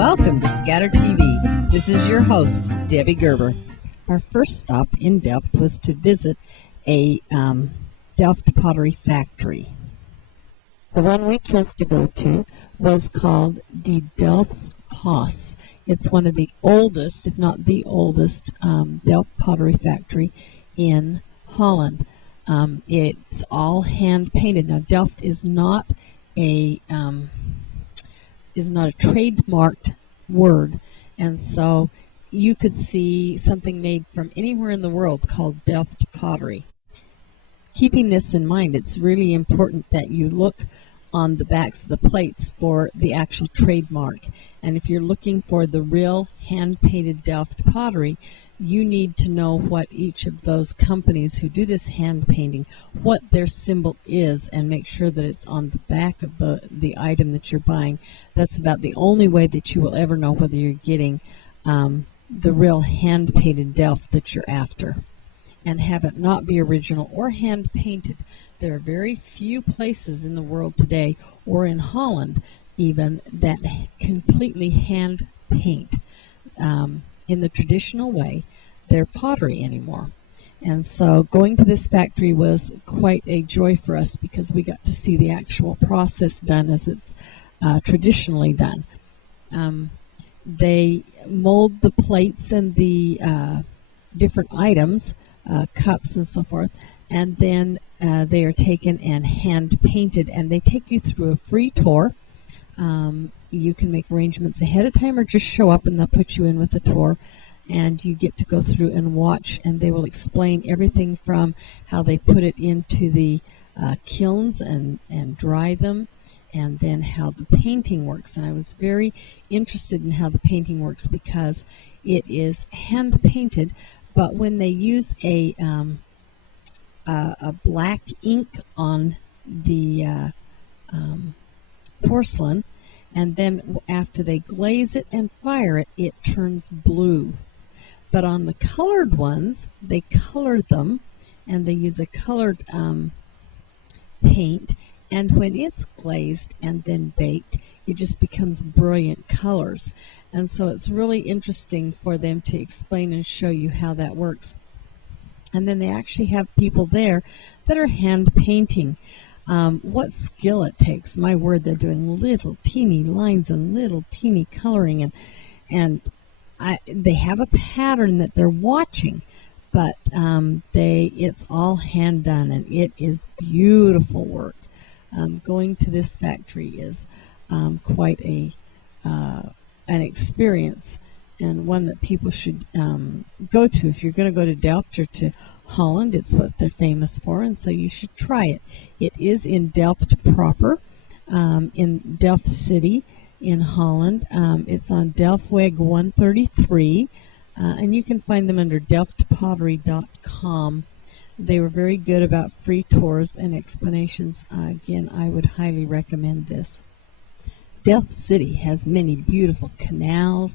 Welcome to Scatter TV. This is your host, Debbie Gerber. Our first stop in Delft was to visit a Delft pottery factory. The one we chose to go to was called the Delft's Haus. It's one of the oldest, if not the oldest, Delft pottery factory in Holland. It's all hand painted. Now, Delft is not a trademarked word, and so you could see something made from anywhere in the world called Delft pottery. Keeping this in mind, it's really important that you look on the backs of the plates for the actual trademark. And if you're looking for the real hand-painted Delft pottery, you need to know what each of those companies who do this hand painting, what their symbol is, and make sure that it's on the back of the item that you're buying. That's about the only way that you will ever know whether you're getting the real hand-painted Delft that you're after. And have it not be original or hand-painted. There are very few places in the world today, or in Holland even, that completely hand paint in the traditional way their pottery anymore. And so going to this factory was quite a joy for us because we got to see the actual process done as it's traditionally done. They mold the plates and the different items, cups and so forth, and then they are taken and hand painted, and they take you through a free tour. You can make arrangements ahead of time or just show up and they'll put you in with a tour, and you get to go through and watch, and they will explain everything from how they put it into the kilns and dry them, and then how the painting works. And I was very interested in how the painting works because it is hand painted, but when they use a black ink on the porcelain, and then after they glaze it and fire it, it turns blue. But on the colored ones, they color them, and they use a colored paint, and when it's glazed and then baked, it just becomes brilliant colors. And so it's really interesting for them to explain and show you how that works. And then they actually have people there that are hand painting. What skill it takes. My word, they're doing little teeny lines and little teeny coloring, and they have a pattern that they're watching, but it's all hand done, and it is beautiful work. Going to this factory is quite an experience, and one that people should go to. If you're going to go to Delft or to Holland, it's what they're famous for, and so you should try it. It is in Delft proper, in Delft City in Holland. It's on Delftweg 133, and you can find them under delftpottery.com. They were very good about free tours and explanations. Again, I would highly recommend this. Delft City has many beautiful canals,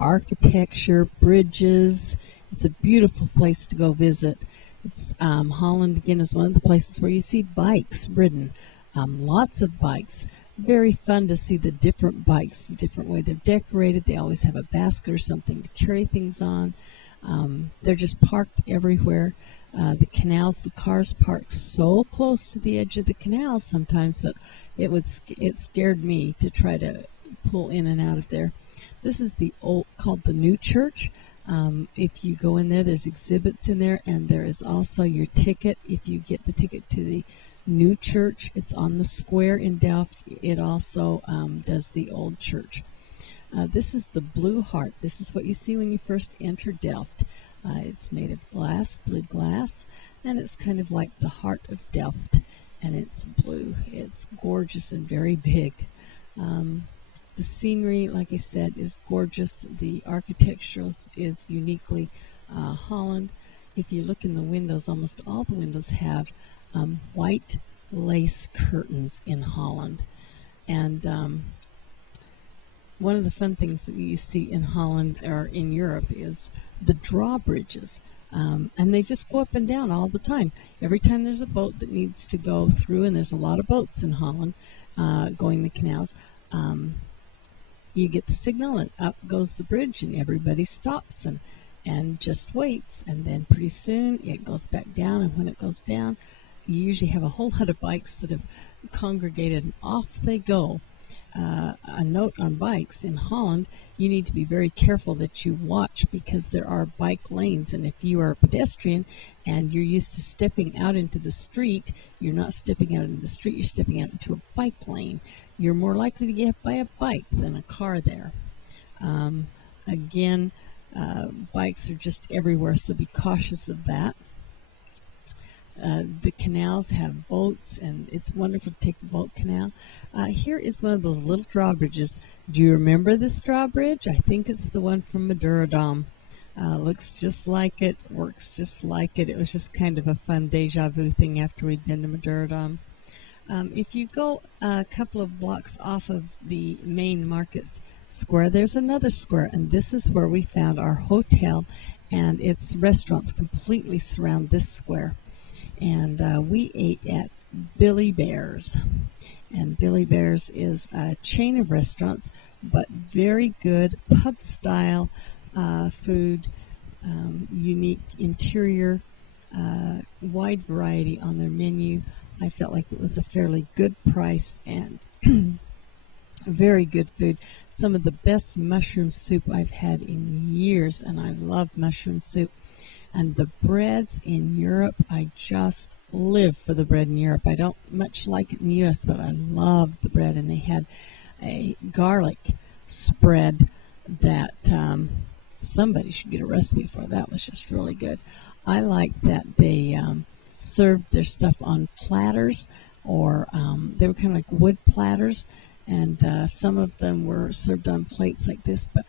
architecture, bridges. It's a beautiful place to go visit. It's Holland, again, is one of the places where you see bikes ridden, lots of bikes. Very fun to see the different bikes, the different way they're decorated. They always have a basket or something to carry things on. They're just parked everywhere. The canals, the cars park so close to the edge of the canal sometimes that it scared me to try to pull in and out of there. This is called the New Church. If you go in there, there's exhibits in there, and there is also your ticket. If you get the ticket to the New Church, it's on the square in Delft. It also does the old church. This is the Blue Heart. This is what you see when you first enter Delft. It's made of glass, blue glass, and it's kind of like the heart of Delft, and it's blue. It's gorgeous and very big. The scenery, like I said, is gorgeous. The architecture is uniquely Holland. If you look in the windows, almost all the windows have white lace curtains in Holland. And one of the fun things that you see in Holland or in Europe is the drawbridges. And they just go up and down all the time. Every time there's a boat that needs to go through, and there's a lot of boats in Holland going the canals, you get the signal, and up goes the bridge, and everybody stops and just waits. And then pretty soon it goes back down, and when it goes down, you usually have a whole lot of bikes that have congregated, and off they go. A note on bikes in Holland: you need to be very careful that you watch, because there are bike lanes, and if you are a pedestrian and you're used to stepping out into the street, you're not stepping out into the street, you're stepping out into a bike lane. You're more likely to get hit by a bike than a car there. Again, bikes are just everywhere, so be cautious of that. The canals have boats, and it's wonderful to take the boat canal. Here is one of those little drawbridges. Do you remember this drawbridge? I think it's the one from Madurodam. Looks just like it, works just like it. It was just kind of a fun deja vu thing after we'd been to Madurodam. If you go a couple of blocks off of the main market square, there's another square, and this is where we found our hotel, and its restaurants completely surround this square. And we ate at Billy Bear's. And Billy Bear's is a chain of restaurants, but very good pub-style food, unique interior, wide variety on their menu. I felt like it was a fairly good price and very good food. Some of the best mushroom soup I've had in years, and I love mushroom soup. And the breads in Europe, I just live for the bread in Europe. I don't much like it in the U.S., but I love the bread. And they had a garlic spread that somebody should get a recipe for. That was just really good. I like that they served their stuff on platters, or they were kind of like wood platters, and some of them were served on plates like this, but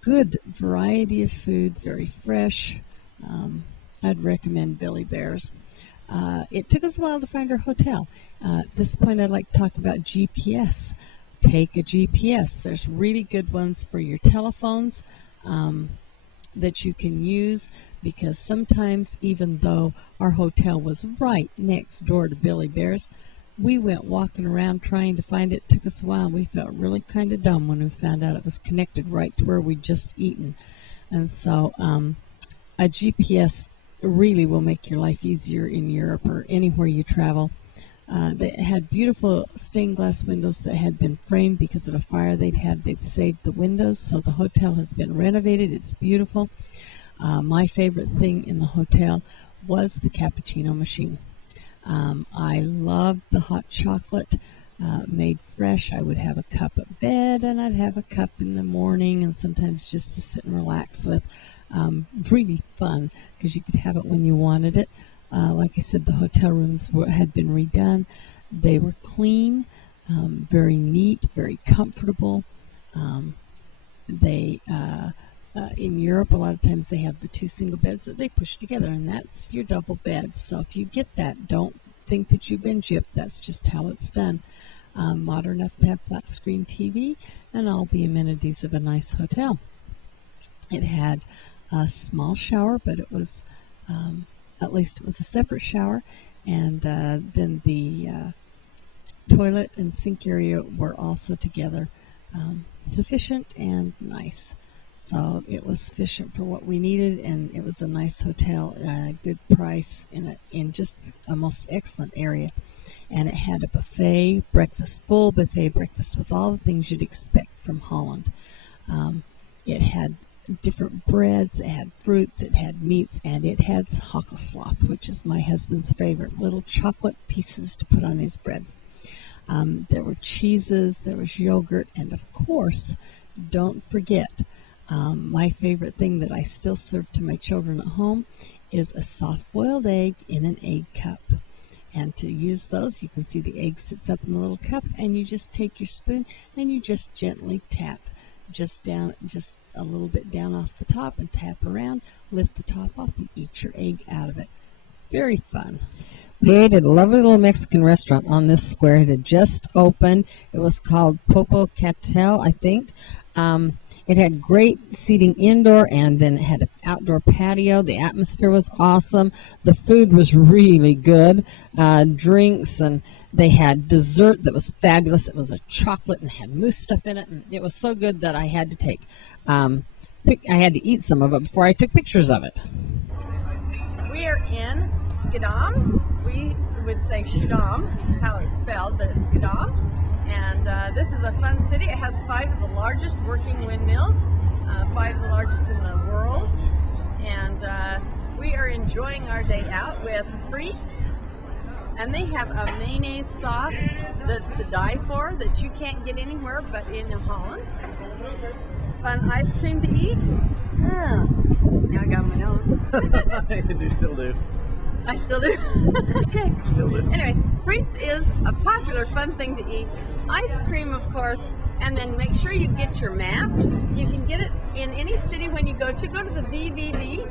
good variety of food, very fresh. I'd recommend Billy Bear's. It took us a while to find our hotel. At this point, I'd like to talk about GPS. Take a GPS. There's really good ones for your telephones that you can use, because sometimes, even though our hotel was right next door to Billy Bear's, we went walking around trying to find it. It took us a while. We felt really kind of dumb when we found out it was connected right to where we'd just eaten. And so a GPS really will make your life easier in Europe or anywhere you travel. They had beautiful stained glass windows that had been framed because of a fire they'd had. They'd saved the windows, so the hotel has been renovated. It's beautiful. My favorite thing in the hotel was the cappuccino machine. I loved the hot chocolate made fresh. I would have a cup at bed, and I'd have a cup in the morning, and sometimes just to sit and relax with. Really fun, because you could have it when you wanted it. Like I said, the hotel rooms had been redone. They were clean, very neat, very comfortable. In Europe, a lot of times they have the two single beds that they push together, and that's your double bed. So if you get that, don't think that you've been gypped. That's just how it's done. Modern enough to have flat screen TV and all the amenities of a nice hotel. It had a small shower, but it was at least it was a separate shower, and then the toilet and sink area were also together, sufficient and nice. So it was sufficient for what we needed, and it was a nice hotel, good price in just a most excellent area. And it had a buffet breakfast, full buffet breakfast with all the things you'd expect from Holland. It had different breads, it had fruits, it had meats, and it had hagelslop, which is my husband's favorite, little chocolate pieces to put on his bread. There were cheeses, there was yogurt, and of course, don't forget, my favorite thing that I still serve to my children at home is a soft-boiled egg in an egg cup. And to use those, you can see the egg sits up in the little cup, and you just take your spoon and you just gently tap just a little bit down off the top and tap around, lift the top off, and eat your egg out of it. Very fun. We ate at a lovely little Mexican restaurant on this square. It had just opened. It was called Popocatépetl, I think. It had great seating indoor, and then it had an outdoor patio. The atmosphere was awesome. The food was really good. Drinks, and they had dessert that was fabulous. It was a chocolate and had moose stuff in it, and it was so good that I had to I had to eat some of it before I took pictures of it. We are in Schiedam. We would say Schiedam, how it's spelled, but it's Schiedam. And this is a fun city. It has 5 of the largest working windmills, 5 of the largest in the world. And we are enjoying our day out with frites. And they have a mayonnaise sauce that's to die for, that you can't get anywhere but in Holland. Fun ice cream to eat. Now I got my nose. You still do. I still do? Okay. Still do. Anyway, frites is a popular fun thing to eat. Ice cream, of course, and then make sure you get your map. You can get it in any city when you go to. Go to the VVV.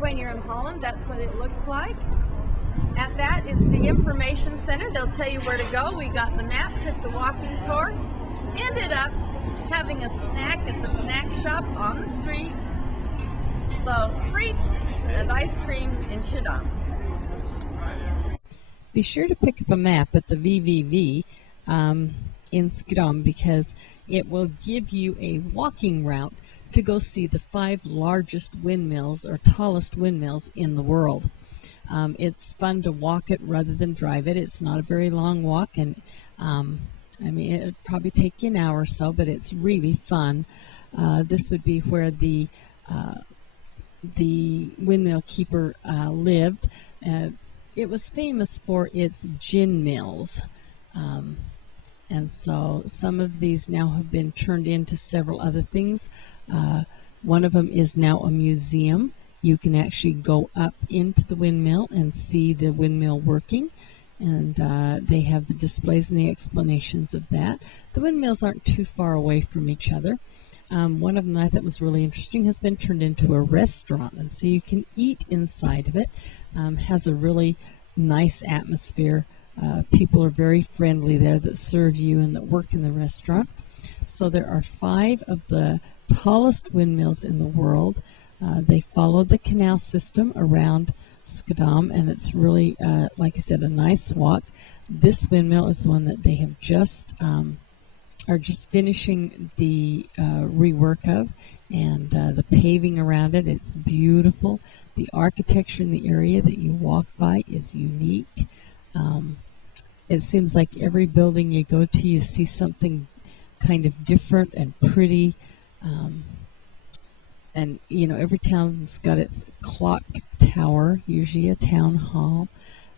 When you're in Holland, that's what it looks like. At that is the information center. They'll tell you where to go. We got the map, took the walking tour, ended up having a snack at the snack shop on the street. So, frites and ice cream in Schiedam. Be sure to pick up a map at the VVV in Schiedam, because it will give you a walking route to go see the 5 largest windmills or tallest windmills in the world. It's fun to walk it rather than drive it. It's not a very long walk, and it'd probably take you an hour or so, but it's really fun. This would be where the windmill keeper lived. It was famous for its gin mills. And so some of these now have been turned into several other things. One of them is now a museum. You can actually go up into the windmill and see the windmill working. And they have the displays and the explanations of that. The windmills aren't too far away from each other. One of them I thought was really interesting has been turned into a restaurant, and so you can eat inside of it. Has a really nice atmosphere. People are very friendly there that serve you and that work in the restaurant. So there are 5 of the tallest windmills in the world. They follow the canal system around Schiedam, and it's really, like I said, a nice walk. This windmill is the one that they have just are just finishing the rework of, and the paving around it. It's beautiful. The architecture in the area that you walk by is unique. It seems like every building you go to, you see something kind of different and pretty. And, every town's got its clock tower, usually a town hall.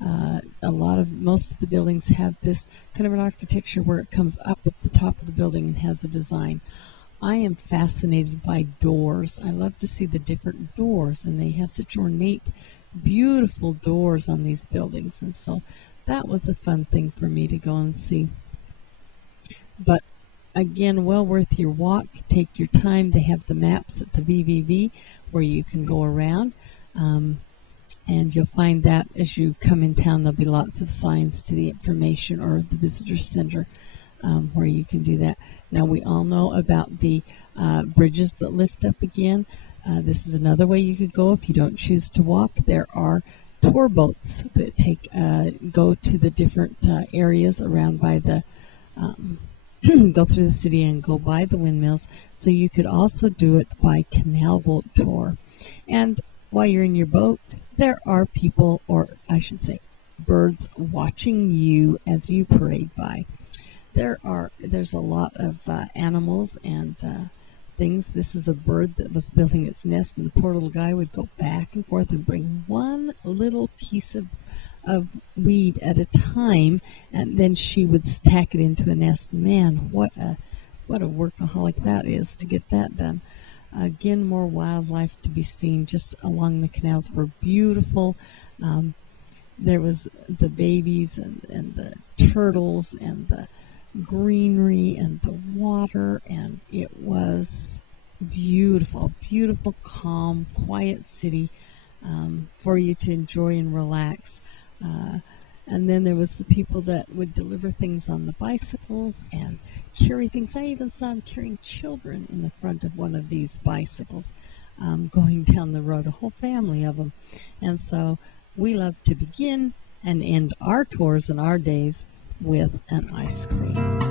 Most of the buildings have this kind of an architecture where it comes up at the top of the building and has a design. I am fascinated by doors. I love to see the different doors, and they have such ornate, beautiful doors on these buildings. And so that was a fun thing for me to go and see. But again, well worth your walk. Take your time. They have the maps at the VVV where you can go around. And you'll find that as you come in town, there'll be lots of signs to the information or the visitor center where you can do that. Now, we all know about the bridges that lift up again. This is another way you could go if you don't choose to walk. There are tour boats that go to the different areas around by the go through the city and go by the windmills. So you could also do it by canal boat tour. And while you're in your boat, there are people, or I should say birds, watching you as you parade by. There's a lot of animals and things. This is a bird that was building its nest, and the poor little guy would go back and forth and bring one little piece of weed at a time, and then she would stack it into a nest. Man, what a workaholic that is to get that done. Again, more wildlife to be seen just along the canals were beautiful. There was the babies and the turtles and the greenery and the water, and it was beautiful, beautiful, calm, quiet city for you to enjoy and relax. And then there was the people that would deliver things on the bicycles and carry things. I even saw him carrying children in the front of one of these bicycles, going down the road, a whole family of them. And so we love to begin and end our tours and our days with an ice cream.